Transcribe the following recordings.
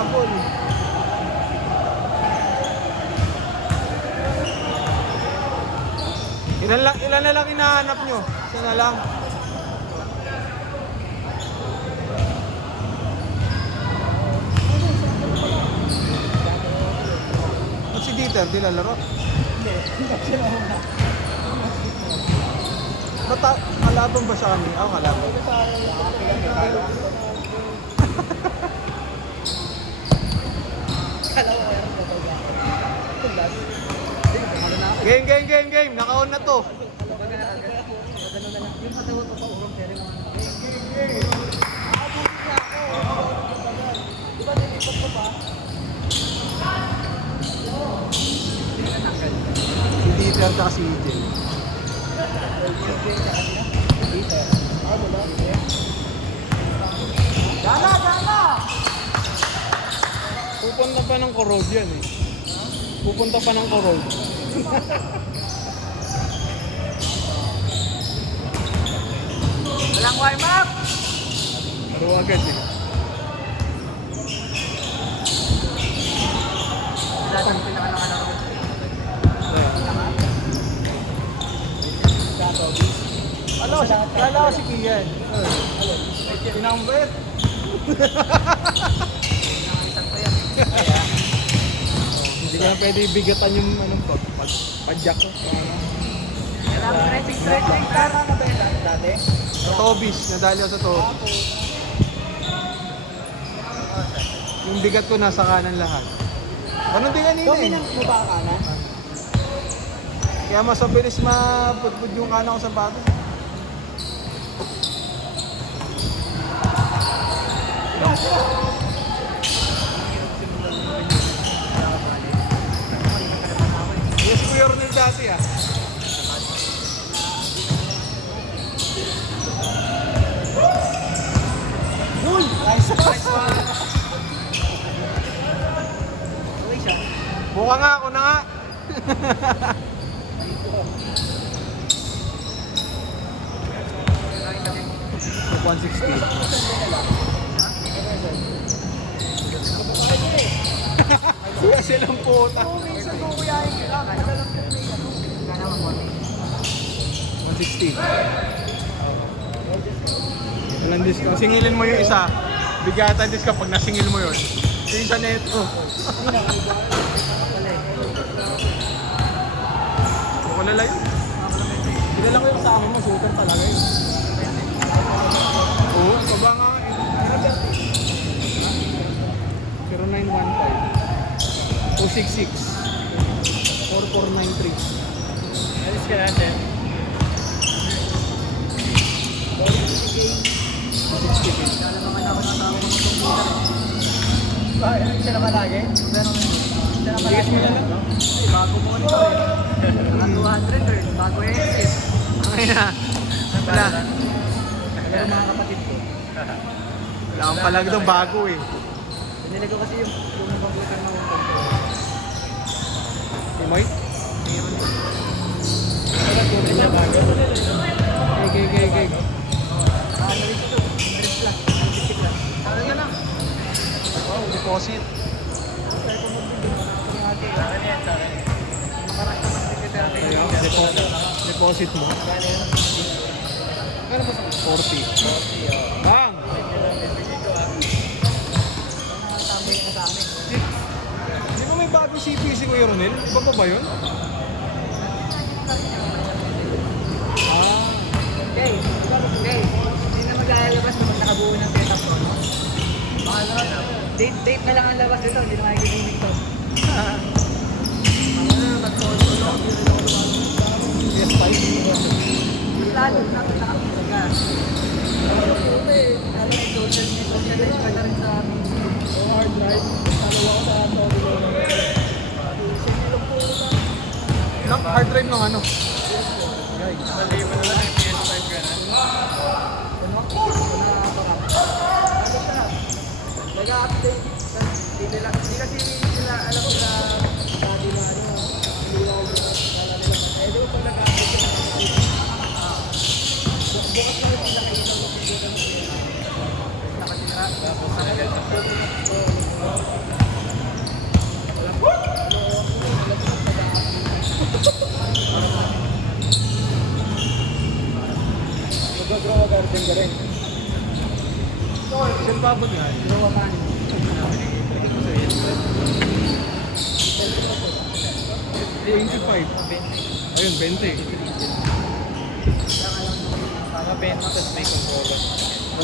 habol. Ilan na lang hinahanap nyo? Isa na lang. At si Dieter, di lalaro? Hindi, hindi sila muna. Kalaban ba siya kami? Ako kalaban. Game! Naka-on na to. Si Dieter at si EJ. Gala! Pupunta pa ng Korod yan eh. Pupunta pa ng Korod. Walang warm up! Pero agad eh. Wala tayong pinaka-nakalaro. Kala ko si Kian. Pinambet. Hindi ka na pwede ibigatan yung anong padyak ko. Stretching. Tara na ba yun dati? Sa Tobis, nadali ako sa Tobis. Yung bigat ko nasa kanan lahat. Ganun din kanina eh. Dominant mo ba kanan? Kaya mas mabilis mapudpud yung kanan ko sa bato. Yes, Kuya Ronel dati ah. Yun! Nice one! Buka nga, ako na nga. 160. Kuya silang puta. 160. Walang discount. Singilin mo yung isa. Bigatan discount pag nasingil mo yun. Yung isa neto. Kulala yun. Kilala ko yung sa akin mo, super talaga yun. Oo, baba nga. 0915 266 4493. Alis ka natin. 60. Siya naman lagi? Pero siya naman Bigas lagi. mo na lang. Bago mo nito eh. 200 or bago exit. Okay na. Wala. Pero mga kapatid ko. Wala kang palag daw bago eh. Pinili ko kasi yung mabutan ng control. Timoy? Okay. Nalis ito. 100 plus. 150 plus. Ano na lang? Wow, deposit. Deposit mo. Ano ba sa 40? Bang! Di ba may bago CPU si Kuya Ronel? Iba pa ba yun? Okay. Hindi na maglalabas na nakabuo ng setup ko, no? Baka na, date na lang ang labas dito, hindi na makikita to. PS5? Lalo na ito nakapagsaga. Lalo may social media ka na rin sa Hard drive. Dalawa ko sa hard drive ng ano? Mali mo na lang yung PS5 ka na. Nag-update. Hindi kasi sila alam ko na dati na ano, hindi ako eh di ba pag nag-update ka bukas na yung pinakainan mo siguro ng tapos na Nag-grow garden ka rin. Saan pa ba nga? Grow a man. 25. Ayun, 20. Mga 20 tapos may controller.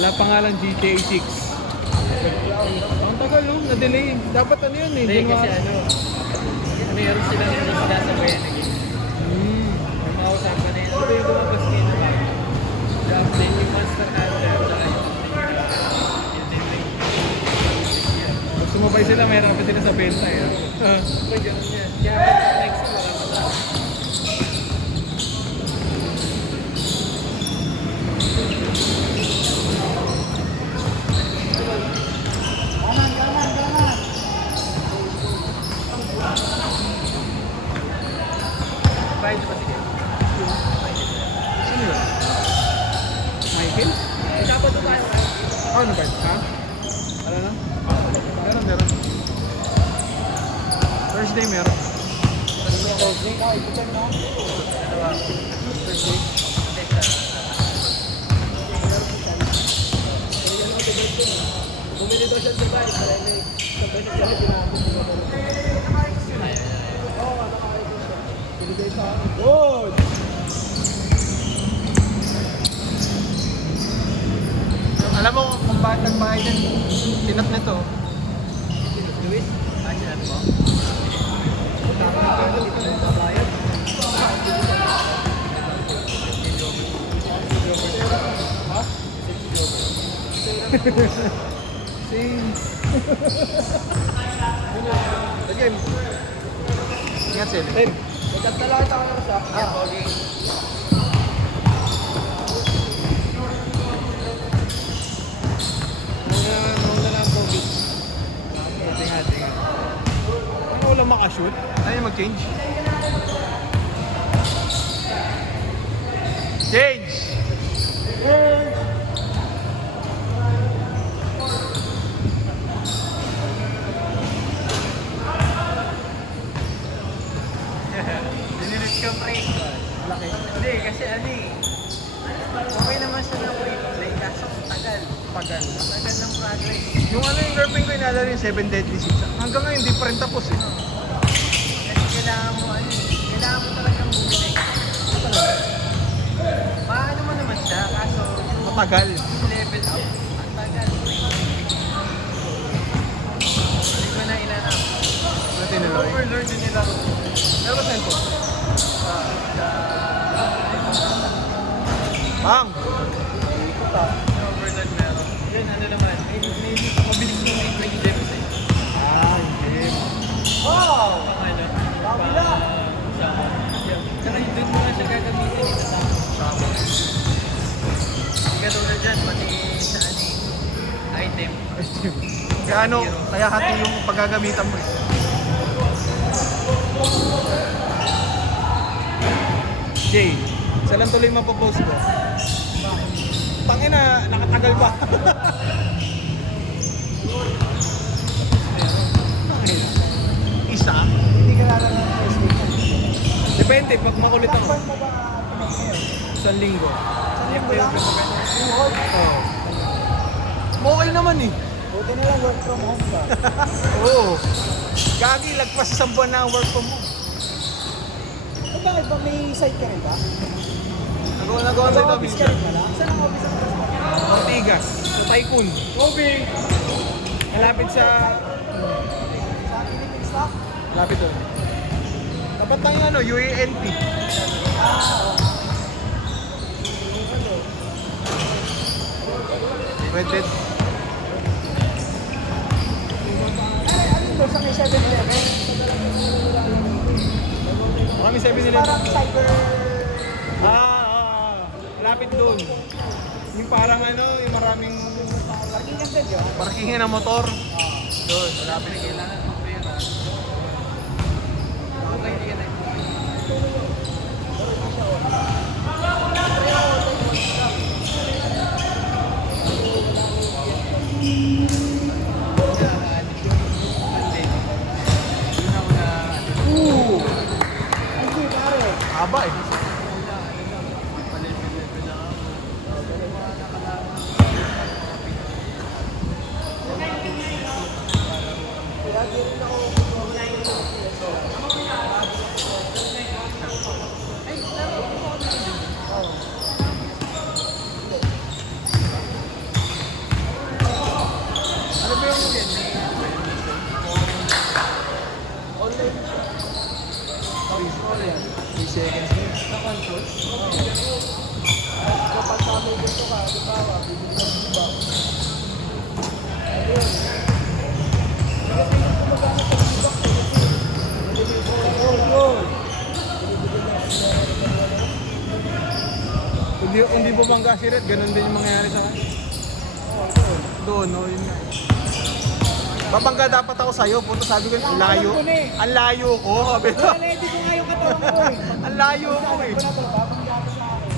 Wala pa nga lang GTA 6. Ang tagal no, na-delay. Dapat ano yun eh. Hindi kasi January. meron silang hindi sinasabi na game. May mga usapan na yun. Ano ba yung lumabas nila? The-update yung Monster Hunter. Pag sumabay sila, meron pa sila sa benta eh. May ganun yan. Kaya next year wala pa tayo. Bayad na ba sige? Sino yun? Michael? Dapat doon tayo. Ano ba? Ha? Ano na? Meron. Thursday meron. Thursday ka, ito no? Thursday? Bumili daw siya sa bahay, para may sabay siya siya pinakapit mo. Oo, nakakain ko siya. Binigay sa akin. Good! Alam mo kung bakit nagbayad yan? Tinat nito. Luis, kasi ano mo? Tama na ka, dito na yung bayad. Ha? Same. Again. Ingat sila. Ben, magkatalakita ka lang siya. Okay. Nawala na ang COVID. Tinga. Ano wala makashoot? Ano mag-change? Change! Dinilit ka pre. Malaki. Hindi, kasi ano eh. Okay naman siya na play, kaso tagal. Tagal. Tagal ng progress. Yung ano yung girlfriend ko inalala yung 7 Deadly Sins. Hanggang ngayon, hindi pa rin tapos eh. Kasi kailangan mo ano, kailangan mo talagang bumili. Paano mo naman siya, kaso Matagal. yung level up, ang tagal. Hindi ko na ilanap. Ano tinuloy? Overlord din nila. Pero ba sento? Bang! Overlord meron. Yun, ano naman, may mabilis na may quick gems eh. Ah, hindi. Wow! Pang ano? Babila! Tsaka yung doon mo na siya gagamitin eh. Tama. Katulad dyan, pati sa ano eh, item. Kaya ano, kaya hati yung paggagamitan mo eh. Jay, isa lang tuloy mapopost ko. Tangina, nakatagal pa. Isa? Hindi ka lalaro ng first week. Depende, pag makulit ako. Takpan mo ba ngayon? Isang linggo. Saan mo lang? Oo. Okay naman eh. Buti na lang work from home ka. Oo. Gagi, lagpas sa buwan na work from home. O bakit ba may site ka rin ba? Nagawa sa ito Office ka minsan. rin pala? Saan ang office ang gusto? Ortigas, sa Tycoon. Kobe! Malapit sa... Sa Philippine Stock? Malapit doon. Tapat lang yung ano, UANT. Rented. Ay, ano ba sa may 7-Eleven? Kami 7-Eleven. Parang cyber... Malapit doon. Yung parang ano, yung maraming Parking ang din yun. parkingan ng motor. Doon, malapit. Kailangan mo ba yun ah? Okay, hindi ka na. Haba eh. si Red, ganun din yung mangyayari sa akin. Doon, no, yun nga. Babangga dapat ako sa'yo, puto sabi ko, ang layo. Ang layo ko, sabi ko. Ready ko nga yung katawan ko eh. Ang layo ko eh. Sabi ko na to, babangga ka sa akin.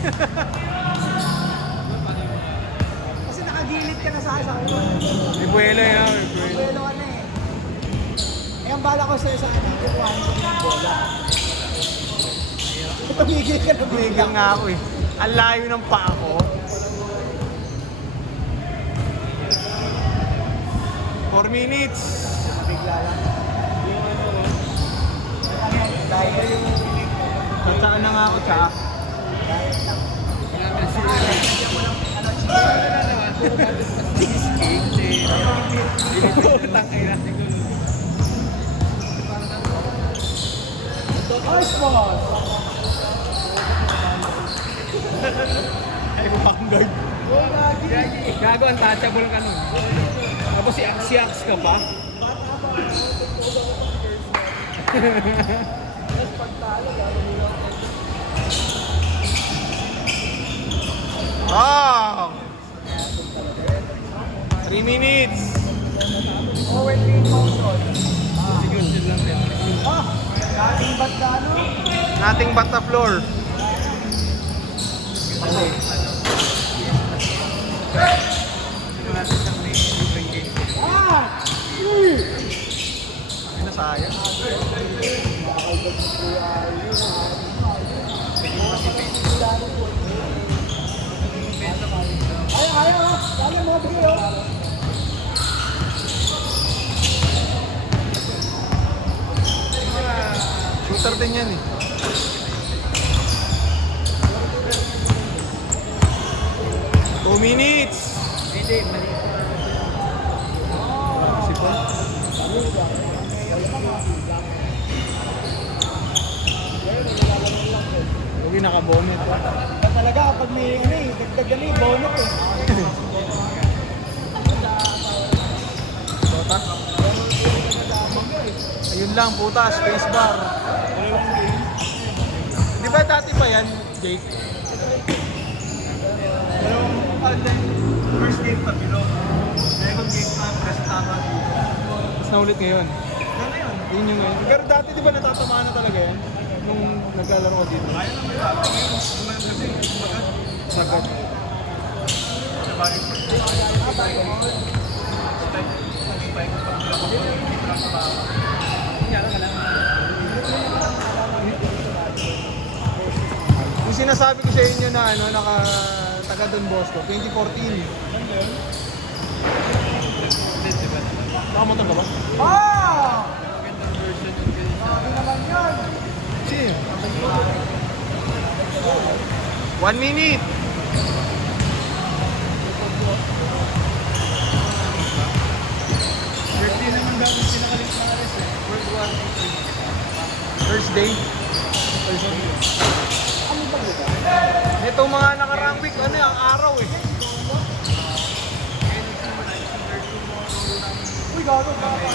Kasi nakagilid ka na sa akin. Ibuelo yan, ibuelo. Buwelo ka na eh. Eh, ang bala ko sa'yo sa akin, kukuhanin ko yung bola. Tumigil ka na Tumigil nga ako eh. Ang layo ng paa ko. 4 minutes. Bigla lang. Dahil yung Tatsaan na nga ako, tsa. Nice ball! Ay, kumakanggay. Gago, untouchable ka nun. Tapos si Axe ka pa. Wow! 3 minutes. Owen Green motion. Sigurd lang din. Ah! Dating ba't na ano? Nothing but the floor. Ah! Ay, nasayang. Kaya ah! Kaya mo bigay oh! Shooter din yan eh. Two minutes. Hindi, mali. Sipon. Huwag naka-bonnet. Talaga, pag may ano eh, dagdag ano eh, bonus eh. Tota. Ayun lang, puta, space bar. Di ba dati pa yan, Jake? First game pa below. Second game pa, press tama dito. Tapos naulit ngayon. Ano yun? Yun yung ngayon. Pero dati di ba natatamaan na talaga yan? Nung naglalaro ko dito. Kaya naman dati ngayon. Kasi sumagat. Sagat. Sa bagay ko. Yung sinasabi ko sa inyo na ano, taga Don Bosco, 2014. Nakamotor ka ba? Ah! Sabi naman yun. Sige. 1 minute. Birthday naman dapat pinakalit na alis eh. World War First day. Ano ba dito? Itong mga nakaraang week, ano ang araw eh. Uy, gago pa pa.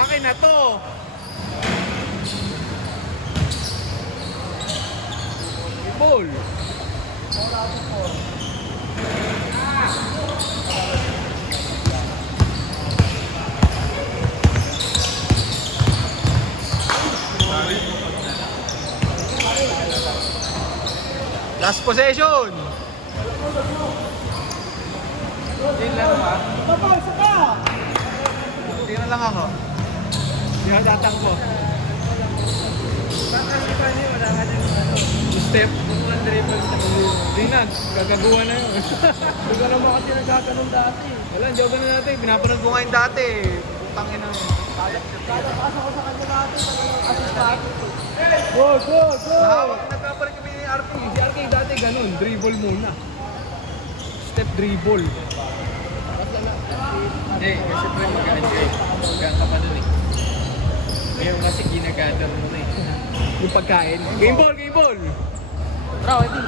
Akin na to. Ball. Last possession. Yun lang ba? Papasa ka! Tira lang ako. Dinadatang ko. Step. Di na, gagaguhan na yun. Hindi ka naman kasi nagtatanong dati. Wala, joke na natin. Pinapanood ko ngayon dati. Putangin na. Kada pasa ko sa kanya dati, assist dati. Go, go, go! Nagkapalit kami ni RK. Si RK dati ganun, dribble muna. Step dribble. Hindi, kasi po yung mag-enjoy. Hanggang ka pa nun eh. Ngayon kasi ginagather mo na eh. Yung pagkain. Game ball, game ball! Bro, ito.